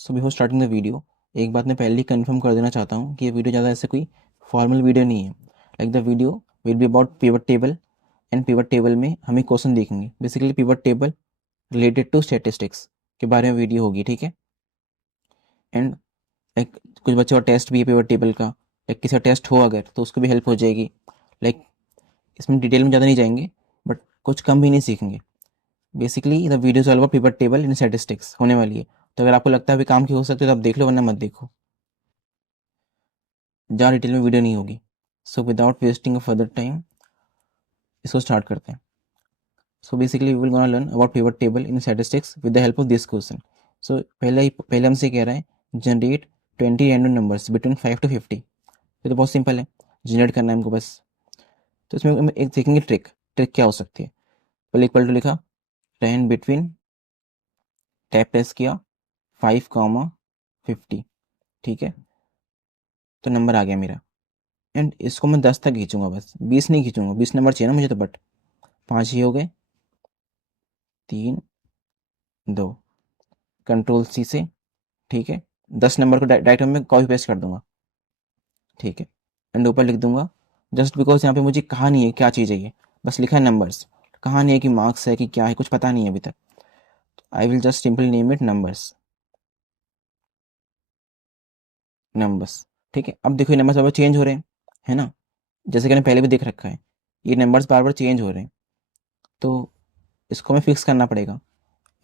So before starting the video एक बात मैं पहले ही कंफर्म कर देना चाहता हूँ कि ये वीडियो ज़्यादा ऐसे कोई फॉर्मल वीडियो नहीं है। Like the video will be about pivot table and pivot table में हम एक क्वेश्चन देखेंगे। Basically pivot table related to statistics के बारे में वीडियो होगी, ठीक है। एंड लाइक कुछ बच्चों का टेस्ट भी है पिवट टेबल का, लाइक किसी का टेस्ट हो अगर तो उसको भी हेल्प हो जाएगी। लाइक इसमें डिटेल में ज़्यादा नहीं जाएंगे बट कुछ कम भी नहीं सीखेंगे। Basically the video all about pivot table in statistics होने वाली है। तो अगर आपको लगता है अभी काम की हो सकती है तो आप देख लो, वरना मत देखो, ज़्यादा डिटेल में वीडियो नहीं होगी। So without wasting of further time इसको स्टार्ट करते हैं। So basically we will gonna learn about pivot table in statistics with the help of this question. So पहले हमसे कह रहा है generate 20 random numbers between 5 to 50। ये तो बहुत सिंपल है, जनरेट करना है हमको बस। तो इसमें हम एक देखेंगे ट्रिक। ट्रिक क्या हो सकती है। पहले इक्वल टू लिखा, रैंड बिटवीन, टैब प्रेस किया, 5, 50, ठीक है। तो नंबर आ गया मेरा एंड इसको मैं 10 तक खींचूंगा, बस 20 नहीं खींचूंगा। 20 नंबर चाहिए ना मुझे तो, बट 5 ही हो गए, 3, 2, कंट्रोल सी से, ठीक है। 10 नंबर को डायरेक्ट में कॉपी पेस्ट कर दूंगा, ठीक है। एंड ऊपर लिख दूंगा, जस्ट बिकॉज यहाँ पे मुझे कहा नहीं है क्या चीज़ है ये, बस लिखा है नंबर्स। कहा नहीं है कि मार्क्स है कि क्या है, कुछ पता नहीं है अभी तक। I will just simply name it numbers. Numbers, ठीक है। अब देखो ये नंबर्स बार बार चेंज हो रहे हैं, है ना, जैसे कि मैंने पहले भी देख रखा है। ये नंबर्स बार बार चेंज हो रहे हैं, तो इसको हमें फिक्स करना पड़ेगा।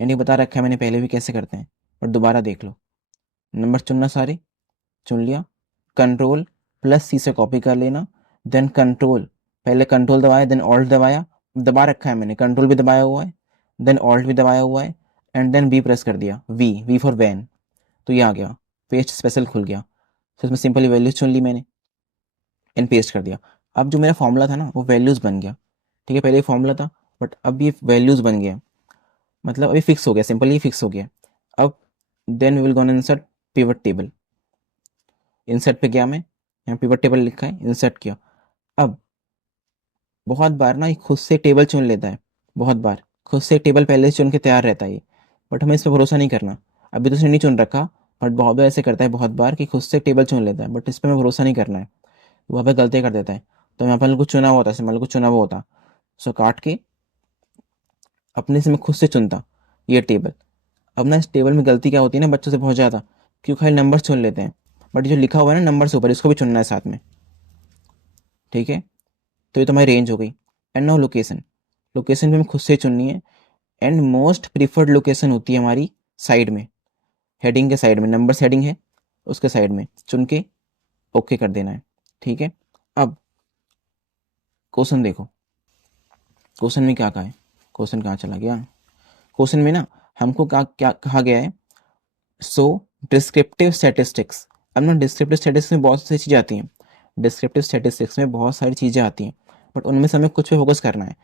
यानी बता रखा है मैंने पहले भी कैसे करते हैं, पर दोबारा देख लो। नंबर चुनना, सारे चुन लिया, कंट्रोल प्लस सी से कॉपी कर लेना, देन कंट्रोल, पहले कंट्रोल दबाया देन ऑल्ट दबाया, दबा रखा है मैंने, कंट्रोल भी दबाया हुआ है, देन ऑल्ट भी दबाया हुआ है, एंड देन वी प्रेस कर दिया, वी वी फॉर वैन। तो ये आ गया, पेस्ट स्पेशल खुल गया। तो इसमें सिंपली वैल्यूज चुन ली मैंने एंड पेस्ट कर दिया। अब जो मेरा फॉर्मूला था ना वो वैल्यूज बन गया, ठीक है। पहले फॉर्मूला था बट अब ये वैल्यूज बन गया, मतलब अभी फिक्स हो गया, सिंपली फिक्स हो गया। अब then we will gonna insert pivot table. Insert पे गया मैं, यहाँ पिवट टेबल लिखा है, इंसर्ट किया। अब बहुत बार ना ये खुद से टेबल चुन लेता है, बहुत बार खुद से टेबल पहले से चुन के तैयार रहता है ये, बट हमें इस पर भरोसा नहीं करना। अभी तो उसने नहीं चुन रखा, बट बहुत बार ऐसे करता है, बहुत बार कि खुद से टेबल चुन लेता है, बट इस पर हमें भरोसा नहीं करना है, वहाँ पे गलतियाँ कर देता है। तो यहाँ पर कुछ चुना हुआ होता है, मान लो कुछ चुना हुआ होता, सो काट के अपने से मैं खुद से चुनता ये टेबल। अब ना इस टेबल में गलती क्या होती है ना बच्चों से बहुत ज़्यादा, क्यों खाली नंबर चुन लेते हैं, बट जो लिखा हुआ है ना नंबर से ऊपर, इसको भी चुनना है साथ में, ठीक है। तो ये तो हमारी रेंज हो गई। एंड नाउ लोकेशन, लोकेशन भी हमें खुद से चुननी है। एंड मोस्ट प्रीफर्ड लोकेशन होती है हमारी साइड में, हेडिंग के साइड में, नंबर हेडिंग है उसके साइड में चुन के ओके कर देना है, ठीक है। अब क्वेश्चन देखो, क्वेश्चन में क्या कहा है, क्वेश्चन कहाँ चला गया। क्वेश्चन में ना हमको क्या कहा गया है, सो डिस्क्रिप्टिव स्टैटिस्टिक्स। अब ना डिस्क्रिप्टिव स्टैटिस्टिक्स में बहुत सारी चीज़ें आती हैं, डिस्क्रिप्टिव स्टैटिस्टिक्स में बहुत सारी चीज़ें आती हैं, बट उनमें से हमें कुछ पे फोकस करना है,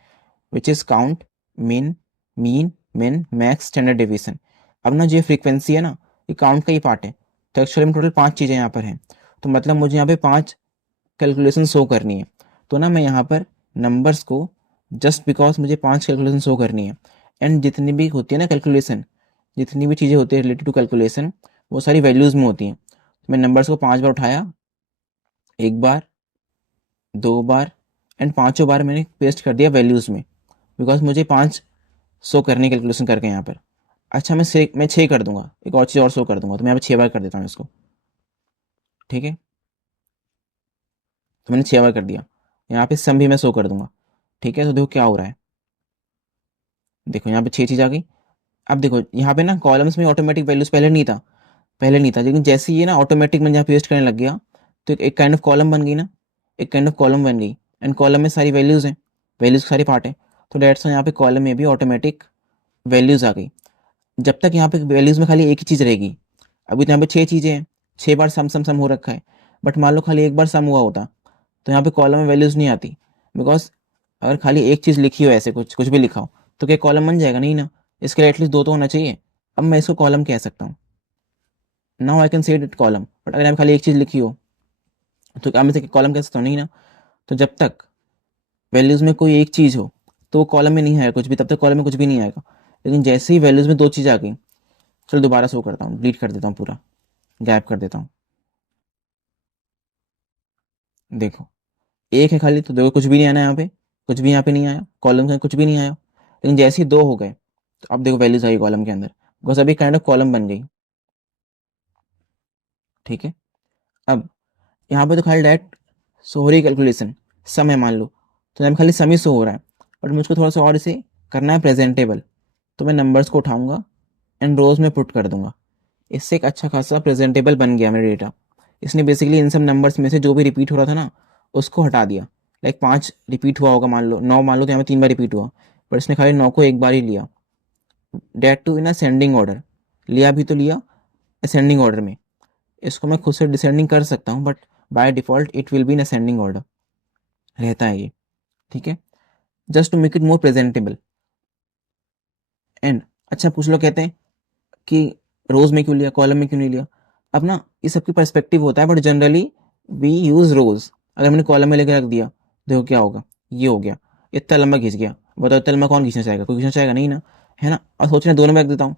विच इज़ काउंट, मीन, मिन, मैक्स, स्टैंडर्ड डिवीजन। अब ना जो फ्रीक्वेंसी है ना, ये काउंट का ही पार्ट है। तो एक्चुअली में टोटल 5 चीज़ें यहाँ पर हैं, तो मतलब मुझे यहाँ पे 5 कैलकुलेशन शो करनी है। तो ना मैं यहाँ पर नंबर्स को, जस्ट बिकॉज मुझे 5 कैलकुलेशन शो करनी है, एंड जितनी भी होती है ना कैलकुलेशन, जितनी भी चीज़ें होती है रिलेटेड टू कैलकुलेशन, वो सारी वैल्यूज़ में होती हैं। तो मैं नंबर्स को 5 बार उठाया, एक बार, 2 बार, एंड पाँचों बार मैंने पेस्ट कर दिया वैल्यूज़ में, बिकॉज मुझे 5 शो करने कैलकुलेशन करके यहाँ पर। अच्छा मैं 6 कर दूंगा, एक और चीज़ और शो कर दूंगा, तो मैं यहाँ पे 6 बार कर देता हूँ इसको, ठीक है। तो मैंने 6 बार कर दिया, यहाँ पे सम भी मैं शो कर दूंगा, ठीक है। तो देखो क्या हो रहा है, देखो यहाँ पे 6 चीज़ आ गई। अब देखो यहाँ पे ना कॉलम्स में ऑटोमेटिक वैल्यूज पहले नहीं था, पहले नहीं था, लेकिन जैसे ये ना ऑटोमेटिक मैं यहाँ पेस्ट करने लग गया, तो एक काइंड ऑफ कॉलम बन गई ना, एक काइंड ऑफ कॉलम बन गई। एंड कॉलम में सारी वैल्यूज़ हैं, वैल्यूज़ सारी पार्ट है, तो डेट्स यहाँ पे कॉलम में भी ऑटोमेटिक वैल्यूज़ आ गई। जब तक यहाँ पे वैल्यूज़ में खाली एक ही चीज़ रहेगी, अभी तो यहाँ पे 6 चीज़ें हैं, 6 बार सम हो रखा है, बट मान लो खाली एक बार सम हुआ होता, तो यहाँ पे कॉलम में वैल्यूज़ नहीं आती, बिकॉज अगर खाली एक चीज़ लिखी हो, ऐसे कुछ कुछ भी लिखा हो, तो क्या कॉलम बन जाएगा, नहीं ना। इसके लिए एटलीस्ट 2 तो होना चाहिए। अब मैं इसको कॉलम कह सकता हूँ, now I can say it column, but अगर यहाँ पे खाली एक चीज़ लिखी हो तो क्या मैं इसे कॉलम कह सकता हूँ, नहीं ना। तो जब तक वैल्यूज़ में कोई एक चीज़ हो तो वो कॉलम में नहीं आएगा कुछ भी, तब तक कॉलम में कुछ भी नहीं आएगा। लेकिन जैसे ही वैल्यूज़ में 2 चीज़ आ गई, चलो दोबारा शो करता हूँ, डिलीट कर देता हूँ, पूरा गायब कर देता हूँ। देखो एक है खाली, तो देखो कुछ भी नहीं आना यहाँ पे, कुछ भी यहाँ पे नहीं आया, कॉलम के कुछ भी नहीं आया। लेकिन जैसे ही दो हो गए तो अब देखो वैल्यूज आई कॉलम के अंदर, बिकॉज अभी काइंड ऑफ कॉलम बन गई। ठीक है, अब यहाँ पे तो खाली डायरेक्ट सो हो रही कैलकुलेशन, सम है मान लो, तो यहाँ पे खाली सम ही शो हो रहा है, बट मुझको थोड़ा सा और इसे करना है प्रेजेंटेबल। तो मैं नंबर्स को उठाऊंगा एंड रोज में पुट कर दूंगा। इससे एक अच्छा खासा प्रेजेंटेबल बन गया मेरा डेटा। इसने बेसिकली इन सब नंबर्स में से जो भी रिपीट हो रहा था ना, उसको हटा दिया। लाइक 5 रिपीट हुआ होगा मान लो, 9 मान लो, तो यहाँ पे 3 बार रिपीट हुआ, पर इसने खाली 9 को एक बार ही लिया, date to in ascending order. लिया भी तो लिया असेंडिंग ऑर्डर में। इसको मैं खुद से डिसेंडिंग कर सकता हूँ, but by default it will be in ascending order रहता है ये। ठीक है, just to make it more presentable. And अच्छा कुछ लोग कहते हैं कि रोज में क्यों लिया, कॉलम में क्यों नहीं लिया। अब ना ये सबकी पर्सपेक्टिव होता है, बट जनरली वी यूज रोज। अगर मैंने कॉलम में लेकर रख दिया, देखो क्या होगा, ये हो गया, इतना लंबा खींच गया। बताओ इतना लंबा कौन खींचना चाहेगा, कोई खींचना चाहेगा नहीं ना, है ना। और सोच रहे दोनों में रख देता हूँ,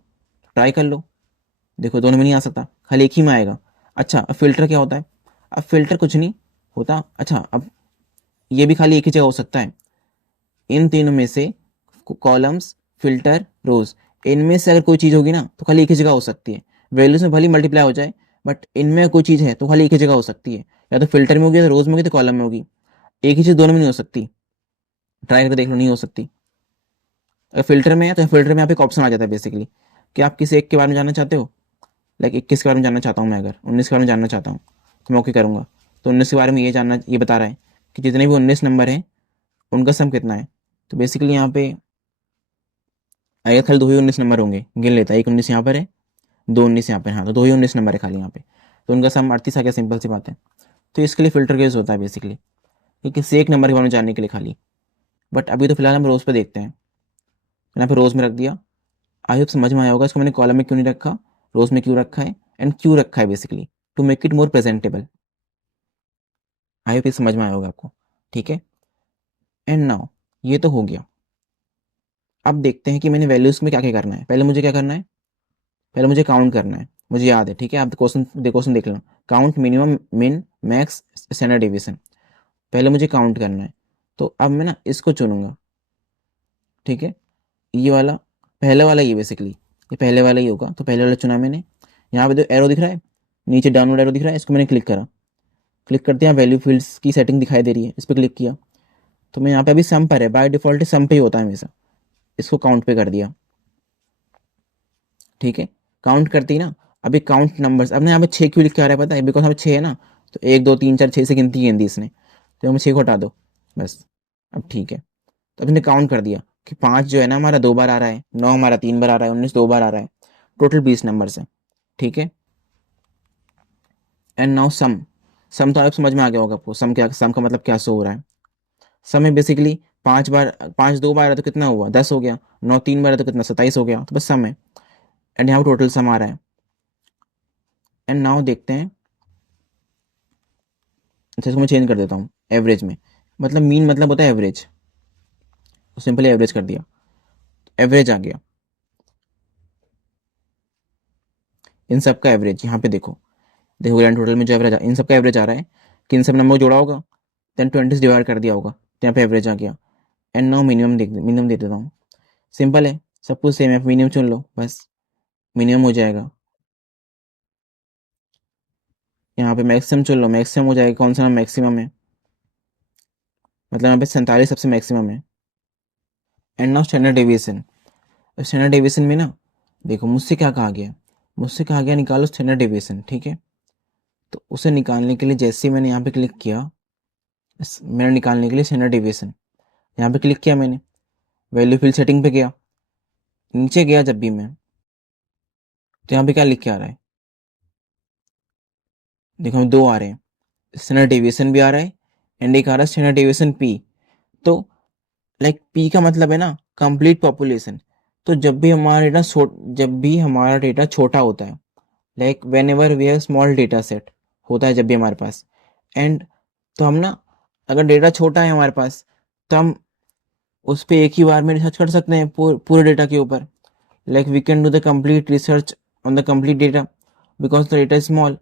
ट्राई कर लो, देखो दोनों में नहीं आ सकता, खाली एक ही में आएगा। अच्छा अब फिल्टर क्या होता है, अब फिल्टर कुछ नहीं होता। अच्छा अब ये भी खाली एक ही जगह हो सकता है, इन तीनों में से कॉलम्स, फिल्टर, रोज, इनमें से अगर कोई चीज़ होगी ना तो खाली एक ही जगह हो सकती है। वैल्यूज में भले मल्टीप्लाई हो जाए, बट इनमें कोई चीज़ है तो खाली एक ही जगह हो सकती है, या तो फिल्टर में होगी, या तो रोज में होगी, तो कॉलम में होगी। एक ही चीज़ दोनों में नहीं हो सकती, ट्राई करके देख लो, नहीं हो सकती। अगर फिल्टर में है तो फिल्टर में यहाँ पे एक ऑप्शन आ जाता है बेसिकली, कि आप किसी एक के बारे में जानना चाहते हो। लाइक 21 के बारे में जानना चाहता हूँ मैं, अगर 19 के बारे में जानना चाहता हूँ तो मैं ओके करूँगा। तो 19 के बारे में ये बता रहा है कि जितने भी 19 नंबर हैं उनका सम कितना है। तो बेसिकली यहाँ पे आएगा खाली दो ही 19 नंबर होंगे, गिन लेता है, एक 19 यहाँ पर है, दो 19 यहाँ पर, हाँ तो दो ही 19 नंबर है खाली यहाँ पे, तो उनका सम 38 आ गया, सिंपल सी बात है। तो इसके लिए फिल्टर केस होता है बेसिकली, कि किसी एक नंबर के बारे में जानने के लिए खाली। बट अभी तो फिलहाल हम रोज पे देखते हैं, मैंने यहाँ पे रोज में रख दिया। आई होप समझ में आया होगा इसको मैंने कॉलम में क्यों नहीं रखा, रोज में क्यों रखा है, एंड क्यों रखा है basically to make it more presentable. I hope समझ में आया होगा आपको। ठीक है, एंड नाउ ये तो हो गया। अब देखते हैं कि मैंने वैल्यूज में क्या क्या करना है। पहले मुझे क्या करना है, पहले मुझे काउंट करना है, मुझे याद है। ठीक है, आप क्वेश्चन देख लेना, count minimum min max standard deviation. पहले मुझे काउंट करना है, तो अब मैं ना इसको चुनूंगा। ठीक है, ये वाला पहले वाला, ये बेसिकली ये पहले वाला ही होगा, तो पहले वाला चुना मैंने। यहाँ पे जो एरो दिख रहा है, नीचे डाउनलोड एरो दिख रहा है, इसको मैंने क्लिक करा, क्लिक करते हैं वैल्यू फील्ड्स की सेटिंग दिखाई दे रही है, इस पर क्लिक किया। तो मैं यहाँ पे अभी सम पर है, बाय डिफॉल्ट सम पे ही होता है हमेशा, इसको काउंट पे कर दिया। ठीक है, काउंट करती ना, अभी काउंट नंबर्स। अब ना यहाँ पे 6 क्यों लिख के आ रहा है पता है, बिकॉज यहाँ पे 6 है ना, तो 1 2 3 4 6 से गिनती गिनती इसने, तो हमें 6 को हटा दो बस। अब ठीक है, तो हमने काउंट कर दिया कि 5 जो है ना हमारा 2 बार आ रहा है, 9 हमारा 3 बार आ रहा है, 19 2 बार आ रहा है, टोटल 20 नंबर्स है। ठीक है, एंड नाउ सम। सम तो आप समझ में आ गया होगा आपको, सम क्या, सम का मतलब क्या शो हो रहा है। सम है बेसिकली 5 बार, 5 2 बार है तो कितना हुआ, 10 हो गया, 9 3 बार है तो कितना, 27 हो गया, तो बस सम है। एंड यहाँ टोटल सम आ रहा है। एंड नाउ देखते हैं, अच्छा इसको मैं चेंज कर देता हूँ एवरेज में, मतलब मीन मतलब होता है एवरेज, तो सिंपली एवरेज कर दिया, एवरेज आ गया। इन सब का एवरेज यहाँ पे देखो, देखो ग्रैंड टोटल में जो एवरेज इन सब का एवरेज आ रहा है, कि इन सब नंबर को जोड़ा होगा, देन 20 से डिवाइड कर दिया होगा, तो यहाँ पे एवरेज आ गया। एंड नाउ मिनिमम दे देता हूँ, सिंपल है, सब कुछ सेम है, मिनिमम चुन लो बस, मिनिमम हो जाएगा। यहाँ पे मैक्सिमम चुन लो, मैक्सिमम हो जाएगा, कौन सा नाम मैक्सिमम है, मतलब यहाँ पे 47 सबसे मैक्सिमम है। And now standard deviation. Standard deviation में ना देखो मुझसे क्या कहा गया, मुझसे कहा गया निकालो स्टैंडर्ड डेविएशन। ठीक है, तो उसे निकालने के लिए जैसे ही मैंने यहाँ पे क्लिक किया, मैंने निकालने के लिए स्टैंडर्ड डेविएशन यहाँ पे क्लिक किया मैंने, वैल्यू फील्ड सेटिंग पे गया, नीचे गया जब भी मैं, तो यहाँ पे क्या लिख के आ रहा है, देखो हमें 2 आ रहे हैं, स्टैंडर्ड डेविएशन भी आ रहा है, एंड एक आ रहा है स्टैंडर्ड डेविएशन पी। तो लाइक पी का मतलब है ना कंप्लीट पॉपुलेशन। तो जब भी हमारा डेटा छोटा होता है, like whenever we have small data set होता है जब भी हमारे पास, एंड तो हम ना अगर डेटा छोटा है हमारे पास, तो हम उस पर एक ही बार में रिसर्च कर सकते हैं पूरे डेटा के ऊपर। Like we can do the complete research on the complete data because the data is small,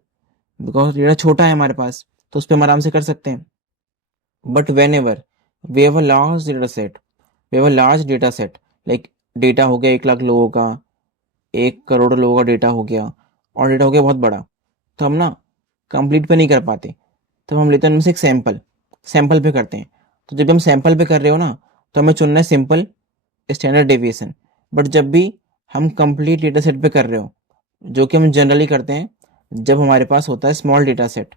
because data छोटा है हमारे पास, तो उस पर हम आराम से कर सकते हैं. But whenever we have a large data set, we have a large data set, like data हो गया 1 लाख लोगों का, 1 करोड़ लोगों का डेटा हो गया, और डेटा हो गया बहुत बड़ा, तो हम ना कंप्लीट पे नहीं कर पाते. तब हम लेते हैं उनमें से एक सैंपल, सैंपल पे करते हैं. तो जब हम सैंपल पे कर रहे हो ना, तो हमें चुनना है सिंपल स्टैंडर्ड डेविएशन. बट जब भी हम कंप्लीट डेटा सेट पे कर रहे हो, जो कि हम जनरली करते हैं जब हमारे पास होता है स्मॉल डेटा सेट,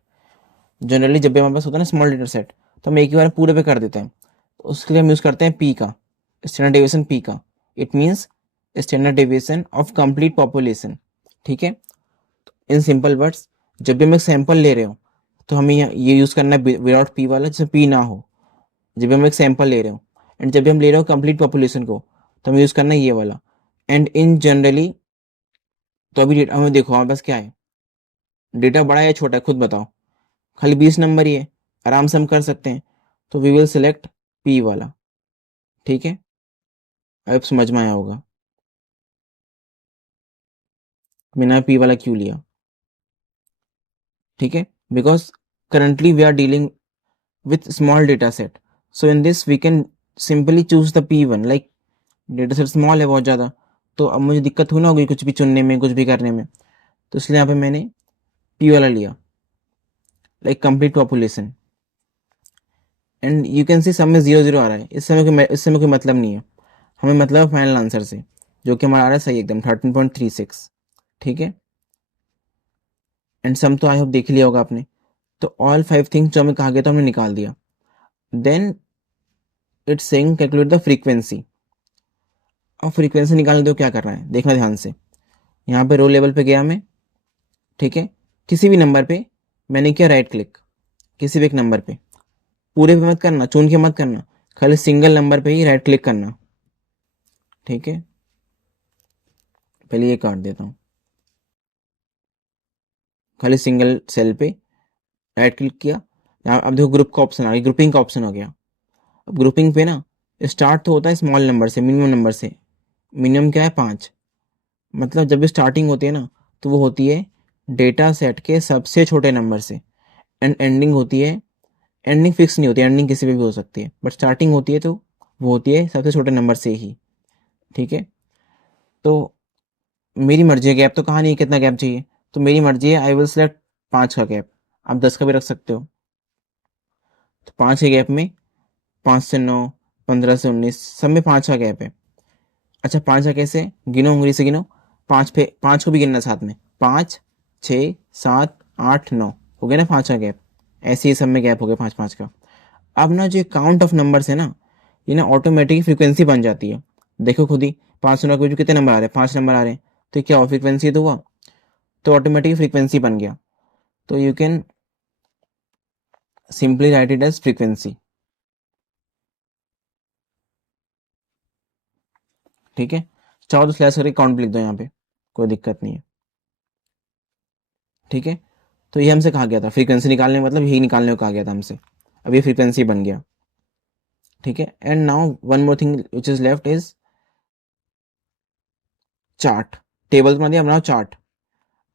जनरली जब भी हमारे पास होता है ना स्मॉल डेटा सेट, तो हम एक ही बार पूरे पे कर देते हैं. तो उसके लिए हम यूज़ करते हैं पी का, स्टैंडर्ड डेविएशन पी का. It means standard deviation of complete population. ठीक है. इन सिंपल वर्ड्स, जब भी हम एक सैंपल ले रहे हो तो हमें ये यूज़ करना है विदाउट पी वाला, जिसमें पी ना हो. जब भी हम एक सैंपल ले रहे हो, एंड जब भी हम ले रहे हो कंप्लीट पॉपुलेशन को, तो हमें यूज़ करना है ये वाला. एंड इन जनरली, तो अभी हमें देखो हमारे पास क्या है, डेटा बड़ा है या छोटा है खुद बताओ. खाली 20 नंबर ही है, आराम से हम कर सकते हैं. तो वी विल सिलेक्ट पी वाला. ठीक है. अब समझ में आया होगा मैंने पी वाला क्यों लिया. ठीक है. Because currently we are dealing with small data set, so in this we can simply choose the p1. like data set small है बहुत ज़्यादा, तो अब मुझे दिक्कत हो ना होगी कुछ भी चुनने में, कुछ भी करने में. तो इसलिए यहाँ पे मैंने पी वाला लिया, like complete population. And you can see सब में 0 0 आ रहा है. इससे में कोई मतलब नहीं है. हमें मतलब है फाइनल आंसर से, जो कि हमारा आ रहा है सही एकदम 13.36. ठीक है. एंड सम तो आई होप देख लिया होगा आपने. तो ऑल 5 थिंग्स जो हमें कहा गया था हमने निकाल दिया. Then it's saying calculate the frequency. अब फ्रीक्वेंसी निकालने दो, क्या कर रहा है देखना ध्यान से. यहाँ पे रो लेवल पे गया मैं. ठीक है. किसी भी नंबर पे मैंने किया राइट क्लिक, किसी भी एक नंबर पे, पूरे पे मत करना, चुन के मत करना, खाली सिंगल नंबर पे ही राइट क्लिक करना. ठीक है. पहले ये काट देता हूँ. खाली सिंगल सेल पे राइट क्लिक किया. यहाँ अब देखो ग्रुप का ऑप्शन आ गया, ग्रुपिंग का ऑप्शन आ गया. अब ग्रुपिंग पे ना स्टार्ट तो होता है स्मॉल नंबर से, मिनिमम नंबर से. मिनिमम क्या है 5. मतलब जब भी स्टार्टिंग होती है ना, तो वो होती है डेटा सेट के सबसे छोटे नंबर से. एंड एंडिंग होती है, एंडिंग फिक्स नहीं होती, एंडिंग किसी पे भी हो सकती है, बट स्टार्टिंग होती है तो वो होती है सबसे छोटे नंबर से ही. ठीक है. तो मेरी मर्जी है, गैप तो कहा नहीं कितना गैप चाहिए, तो मेरी मर्जी है, आई विल सेलेक्ट 5 का गैप. आप 10 का भी रख सकते हो. तो 5 के गैप में 5 से 9, 15 से 19, सब में 5 का गैप है. अच्छा 5 का कैसे गिनो, उंगली से गिनो. 5 पे 5 को भी गिनना साथ में. 5, 6, 7, 8, 9 हो गया ना 5 का गैप. ऐसे ही सब में गैप हो गया 5 5 का. अब ना जो काउंट ऑफ नंबर्स है ना, ये ना ऑटोमेटिक फ्रीक्वेंसी बन जाती है. देखो खुद ही 5 के कितने नंबर आ रहे हैं, 5 नंबर आ रहे हैं, तो क्या हुआ फ्रीक्वेंसी तो हुआ, तो ऑटोमेटिक फ्रीक्वेंसी बन गया. तो you can simply write it as frequency. ठीक है. चाहो तो स्लैश करके काउंट लिख दो यहाँ पे, कोई दिक्कत नहीं है. ठीक है. तो ये हमसे कहा गया था फ्रीक्वेंसी निकालने, मतलब यही निकालने को कहा गया था हमसे. अब ये फ्रीक्वेंसी बन गया. ठीक है. And now one more thing which is left is chart. Table बना दिया, बनाओ चार्ट.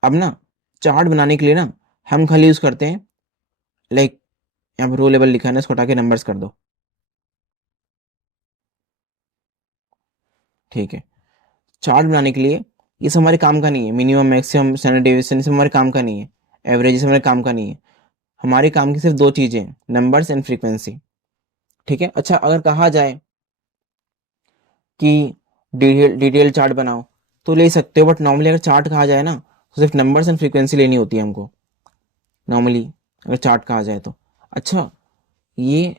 अब ना चार्ट बनाने के लिए ना हम खाली यूज करते हैं, लाइक यहाँ पर रो लेवल लिखा है ना, इसको हटा के नंबर्स कर दो. ठीक है. चार्ट बनाने के लिए ये सब हमारे काम का नहीं है. मिनिमम मैक्सिमम स्टैंडर्ड डेविएशन सब हमारे काम का नहीं है. एवरेज हमारे काम का नहीं है. हमारे काम की सिर्फ 2 चीज़ें हैं, नंबर्स एंड फ्रीक्वेंसी. ठीक है. अच्छा अगर कहा जाए कि डिटेल चार्ट बनाओ तो ले सकते हो, बट नॉर्मली अगर चार्ट कहा जाए ना, तो सिर्फ नंबर्स एंड फ्रीक्वेंसी लेनी होती है हमको नॉर्मली, अगर चार्ट कहा जाए तो. अच्छा ये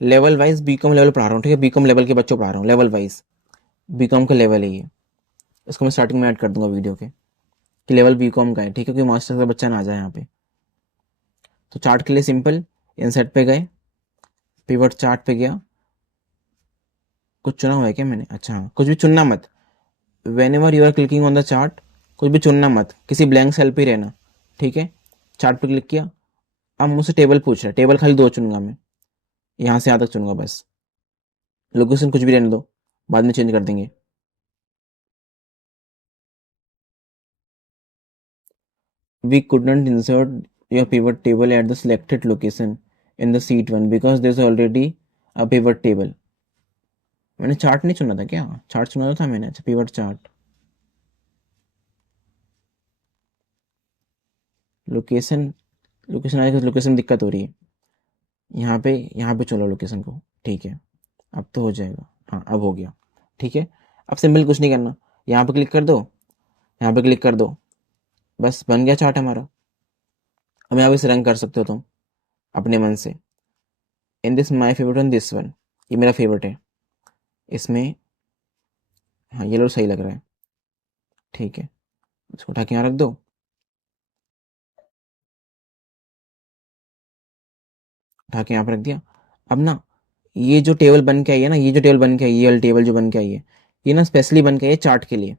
लेवल वाइज बीकॉम लेवल पढ़ा रहा हूँ. ठीक है. बीकॉम लेवल के बच्चों पढ़ा रहा हूँ लेवल वाइज. बीकॉम का लेवल है ये. इसको मैं स्टार्टिंग में ऐड कर दूंगा वीडियो के कि लेवल बीकॉम का है. ठीक है. क्योंकि मास्टर का बच्चा ना आ जाए यहाँ पे. तो चार्ट के लिए सिंपल इंसर्ट पे गए, पिवट चार्ट पे गया. कुछ चुना हुआ है क्या मैंने? अच्छा हाँ, कुछ भी चुनना मत. Whenever you are clicking on the chart, कुछ भी चुनना मत, किसी ब्लैंक सेल पे ही रहना. ठीक है. चार्ट पे क्लिक किया. अब मुझसे टेबल पूछ रहा है, टेबल खाली 2 चुनूंगा मैं, यहाँ से यहाँ तक चुनूंगा बस. लोकेशन कुछ भी रहने दो, बाद में चेंज कर देंगे. we couldn't insert your pivot table at the selected location in the sheet 1 because there's already a pivot table. मैंने चार्ट नहीं चुना था क्या? चार्ट चुना था मैंने। अच्छा, पिवट चार्ट। लोकेशन, लोकेशन आएगा, लोकेशन दिक्कत हो रही है। यहाँ पे चुनो लोकेशन को। ठीक है, अब तो हो जाएगा। हाँ, अब हो गया। ठीक है, अब सिंपल कुछ नहीं करना, यहाँ पे क्लिक कर दो, यहाँ पे क्लिक कर दो, बस बन गया चार्ट हमारा। अब यहाँ पे से रंग कर सकते हो तुम अपने मन से। In this my favourite on this one, ये मेरा फेवरेट है इसमें। हाँ, ये लो, सही लग रहा है। ठीक है, इसको उठा के यहाँ रख दो, उठा के यहाँ पे रख दिया। अब ना ये जो टेबल बन के आई है ना, ये जो टेबल बन के आई है, ये वाली टेबल जो बन के आई है, ये ना स्पेशली बन के आई है चार्ट के लिए,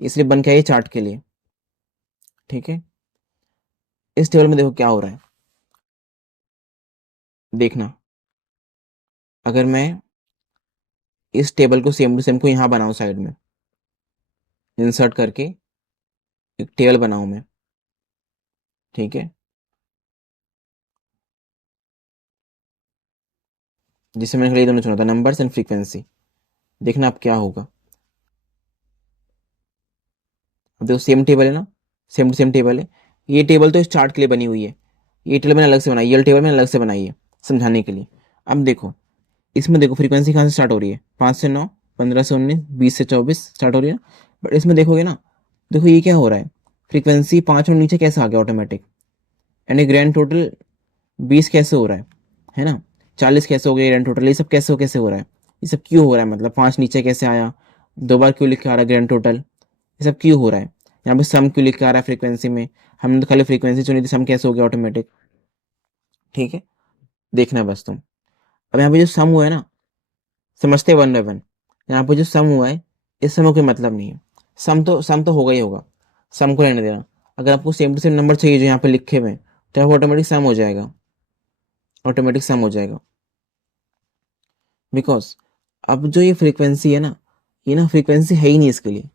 इसलिए बन के आई है चार्ट के लिए। ठीक है, इस टेबल में देखो क्या हो रहा है, देखना। अगर मैं इस टेबल को सेम टू सेम को यहाँ बनाऊं, साइड में इंसर्ट करके एक टेबल बनाऊं मैं। ठीक है, जिससे मैंने खाली ये दोनों चुना था, नंबर्स एंड फ्रीक्वेंसी। देखना अब क्या होगा। अब देखो सेम टेबल है ना, सेम टू सेम टेबल है। ये टेबल तो इस चार्ट के लिए बनी हुई है, ये टेबल मैंने अलग से बनाई, ये टेबल मैंने अलग से बनाई है समझाने के लिए। अब देखो, इसमें देखो फ्रीक्वेंसी कहाँ से स्टार्ट हो रही है, 5 से 9, 15 से 19, 20 से 24 स्टार्ट हो रही है ना। बट इसमें देखोगे ना, देखो ये क्या हो रहा है, फ्रीक्वेंसी 5 और नीचे कैसे आ गया ऑटोमेटिक, यानी ग्रैंड टोटल 20 कैसे हो रहा है ना, 40 कैसे हो गया ग्रैंड टोटल, ये सब कैसे हो रहा है, ये सब क्यों हो रहा है, मतलब 5 नीचे कैसे आया, 2 बार क्यों लिख के आ रहा है ग्रैंड टोटल, ये सब क्यों हो रहा है। यहाँ पे सम क्यों लिख के आ रहा है फ्रीक्वेंसी में, हमने तो खाली फ्रीक्वेंसी चुनी थी, सम कैसे हो गया ऑटोमेटिक। ठीक है, देखना है बस तुम। अब यहाँ पे जो सम हुआ है ना, समझते 1 बाय 1। यहाँ पे जो सम हुआ है, इस सम का कोई मतलब नहीं है, सम तो होगा ही होगा, सम को रहने देना। अगर आपको सेम टू सेम नंबर चाहिए जो यहाँ पे लिखे हुए हैं, तो आपको ऑटोमेटिक सम हो जाएगा, ऑटोमेटिक सम हो जाएगा। बिकॉज अब जो ये फ्रीक्वेंसी है ना, ये ना फ्रीक्वेंसी है ही नहीं इसके लिए,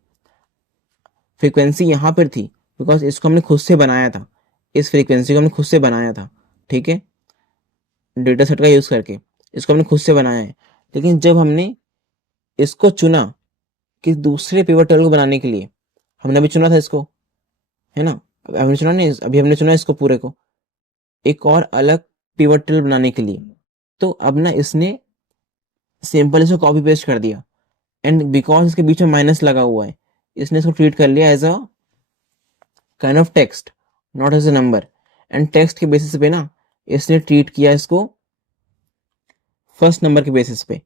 फ्रीक्वेंसी यहाँ पर थी बिकॉज इसको हमने खुद से बनाया था, इस फ्रीक्वेंसी को हमने खुद से बनाया था। ठीक है, डेटा सेट का यूज़ करके इसको हमने खुद से बनाया है। लेकिन जब हमने इसको चुना कि दूसरे पिवट टेबल को बनाने के लिए, हमने अभी चुना था इसको, है ना, अभी हमने चुना नहीं, अभी हमने चुना इसको पूरे को एक और अलग पिवट टेबल बनाने के लिए। तो अब ना इसने सिंपल इसको कॉपी पेस्ट कर दिया, एंड बिकॉज इसके बीच में माइनस लगा हुआ है, इसने इसको ट्रीट कर लिया as a kind of text, not as a number. And text के बेसिस पे ना इसने ट्रीट किया इसको फर्स्ट नंबर के बेसिस पे,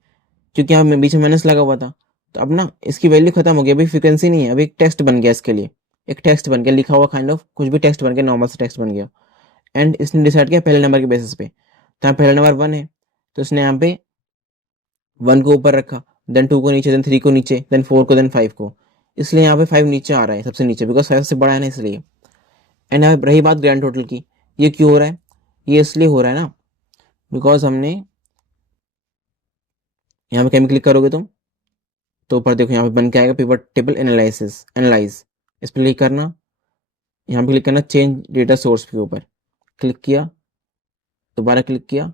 क्योंकि यहाँ बीच में माइनस लगा हुआ था। तो अब ना इसकी वैल्यू खत्म हो गई, अभी फ्रिक्वेंसी नहीं है, अभी एक टेक्स्ट बन गया इसके लिए, एक टेक्स्ट बन गया लिखा हुआ, काइंड ऑफ कुछ भी टेक्स्ट बन गया, नॉर्मल से टेक्स्ट बन गया। एंड इसने डिसाइड किया पहले नंबर के बेसिस पे, तो यहाँ पहला नंबर 1 है, तो इसने यहाँ पे 1 को ऊपर रखा, देन 2 को नीचे, देन 3 को नीचे, देन 4 को, देन 5 को। इसलिए यहाँ पे 5 नीचे आ रहा है सबसे नीचे, बिकॉज 5 से बड़ा है ना इसलिए। एंड यहाँ पे रही बात ग्रैंड टोटल की, ये क्यों हो रहा है, ये इसलिए हो रहा है ना बिकॉज हमने यहाँ पे क्लिक करोगे तुम, तो ऊपर देखो यहाँ पे बन के आएगा पिवट टेबल एनालिसिस, एनालाइज, इस पर क्लिक करना, यहाँ पे क्लिक करना चेंज डेटा सोर्स के ऊपर, क्लिक किया, दोबारा क्लिक किया,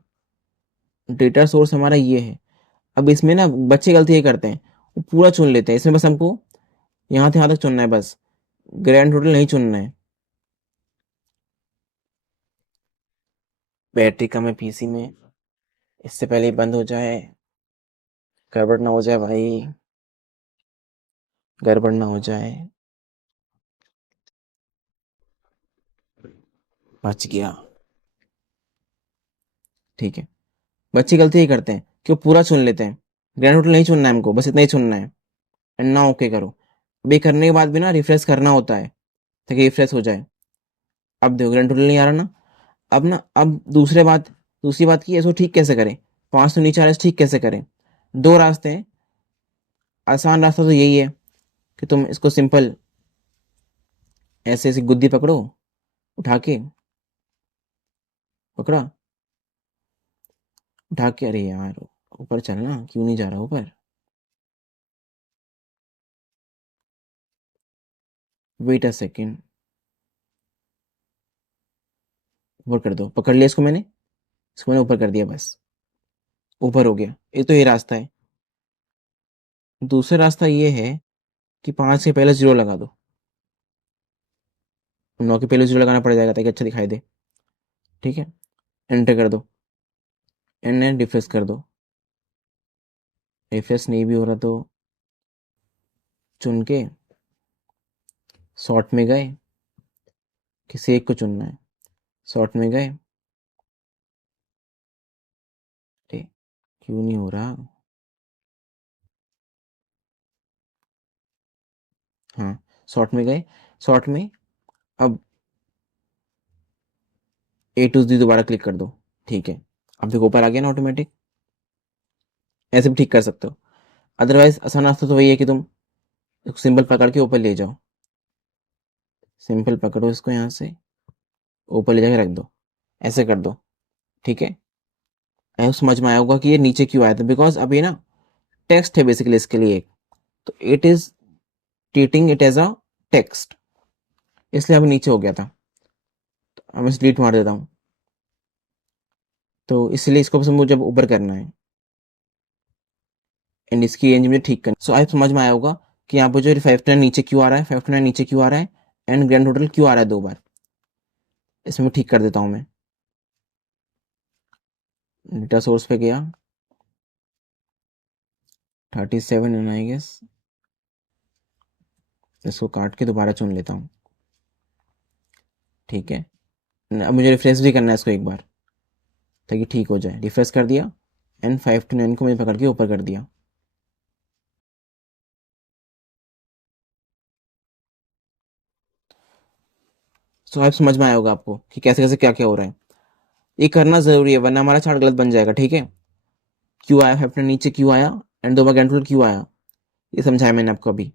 डेटा सोर्स हमारा ये है। अब इसमें ना बच्चे गलती ये करते हैं, वो पूरा चुन लेते हैं, इसमें बस हमको यहाँ से यहाँ तक चुनना है, बस ग्रैंड टोटल नहीं चुनना है। बैटरी कम है पीसी में, इससे पहले ही बंद हो जाए, गड़बड़ ना हो जाए भाई, गड़बड़ ना हो जाए। बच गया। ठीक है, बच्चे गलती ही करते हैं कि वो पूरा चुन लेते हैं, ग्रैंड टोटल नहीं चुनना है हमको, बस इतना ही चुनना है। एंड ना ओके करो, अभी करने के बाद भी ना रिफ्रेश करना होता है ताकि रिफ्रेश हो जाए। अब देखो ग्रैंड टोटल नहीं आ रहा ना। अब ना, अब दूसरी बात की, इसको ठीक कैसे करें, 5 तो नीचे आ रहा है, ठीक कैसे करें। दो रास्ते हैं, आसान रास्ता तो यही है कि तुम इसको सिंपल ऐसे ऐसे गुद्दी पकड़ो, उठा के, पकड़ा, उठा के, अरे यार ऊपर चलना, क्यों नहीं जा रहा ऊपर, वेट अ सेकेंड, ऊपर कर दो, पकड़ लिया इसको मैंने ऊपर कर दिया, बस ऊपर हो गया। एक तो ये रास्ता है। दूसरा रास्ता ये है कि 5 के पहले 0 लगा दो, 9 के पहले 0 लगाना पड़ जाएगा ताकि अच्छा दिखाई दे। ठीक है, एंटर कर दो, एंड रिफ्रेश कर दो। रिफ्रेश नहीं भी हो रहा तो चुन के सॉर्ट में गए, किसी एक को चुनना है, सॉर्ट में गए। ठीक, क्यों नहीं हो रहा? हाँ, सॉर्ट में गए, सॉर्ट में अब ए टू डी दोबारा क्लिक कर दो। ठीक है, अब देखो ऊपर आ गया ना ऑटोमेटिक। ऐसे भी ठीक कर सकते हो, अदरवाइज आसान रास्ता तो वही है कि तुम सिंपल पकड़ के ऊपर ले जाओ। सिंपल पकड़ो इसको, यहाँ से ऊपर ले जाके रख दो, ऐसे कर दो। ठीक है, ऐसा समझ में आया होगा कि ये नीचे क्यों आया था, बिकॉज अब ये ना टेक्स्ट है बेसिकली इसके लिए एक, तो it is treating it as a text, इसलिए अब नीचे हो गया था। तो अब मैं डिलीट मार देता हूँ, तो इसलिए इसको बस मुझे जब ऊपर करना है एंड इसकी रेंज में ठीक करना। सो आप समझ में आया होगा कि यहाँ पर जो 529 नीचे क्यों आ रहा है, 529 नीचे क्यों आ रहा है, एंड ग्रैंड टोटल क्यों आ रहा है 2 बार। इसमें ठीक कर देता हूँ मैं। डेटा सोर्स पे गया, 37 एंड आई गेस इसको काट के दोबारा चुन लेता हूँ। ठीक है, अब मुझे रिफ्रेश भी करना है इसको एक बार ताकि ठीक हो जाए। रिफ्रेश कर दिया एंड 529 को मैंने पकड़ के ऊपर कर दिया। सो आप समझ में आया होगा आपको कि कैसे कैसे क्या क्या हो रहा है। ये करना जरूरी है वरना हमारा चार्ट गलत बन जाएगा। ठीक है, क्यों आया 529 नीचे क्यों आया एंड 2 बार ग्रैंड टोटल क्यों आया, ये समझाया मैंने आपको अभी।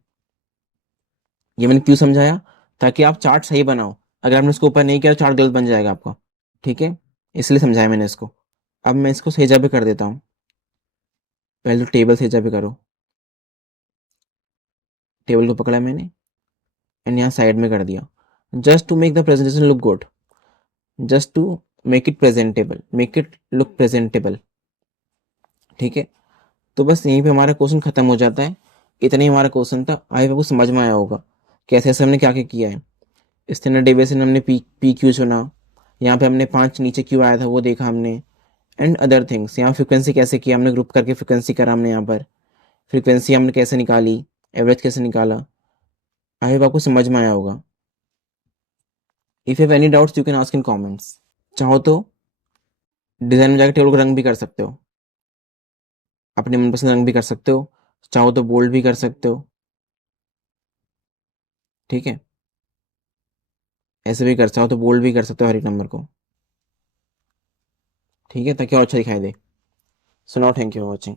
ये मैंने क्यों समझाया, ताकि आप चार्ट सही बनाओ। अगर आपने इसको ऊपर नहीं किया तो चार्ट गलत बन जाएगा आपका। ठीक है, इसलिए समझाया मैंने इसको। अब मैं इसको सही जगह पे कर देता हूँ। पहले तो टेबल सही जगह पे करो, टेबल को पकड़ा मैंने एंड यहाँ साइड में कर दिया, just to make the presentation look good, just to make it presentable, make it look presentable. ठीक है, तो बस यहीं पे हमारा क्वेश्चन खत्म हो जाता है। इतना ही हमारा क्वेश्चन था। आई होप समझ में आया होगा कैसे ऐसे हमने क्या क्या किया है। स्टैंडर्ड डेविएशन हमने पी क्यू चुना, यहाँ पे हमने 5 नीचे क्यों आया था वो देखा हमने, एंड अदर थिंग्स। यहाँ फ्रिक्वेंसी कैसे किया हमने, ग्रुप करके फ्रिक्वेंसी करा हमने, यहाँ पर फ्रिक्वेंसी हमने कैसे निकाली, एवरेज कैसे निकाला। आई होप आपको समझ में आया होगा। If you have any doubts you can ask in comments. चाहो तो डिजाइन में जाकर टेबल को रंग भी कर सकते हो, अपने मनपसंद रंग भी कर सकते हो, चाहो तो बोल्ड भी कर सकते हो। ठीक है, ऐसे भी कर, चाहो तो बोल्ड भी कर सकते हो हर एक नंबर को। ठीक है, ताकि और अच्छा दिखाई दे। So now thank you for watching.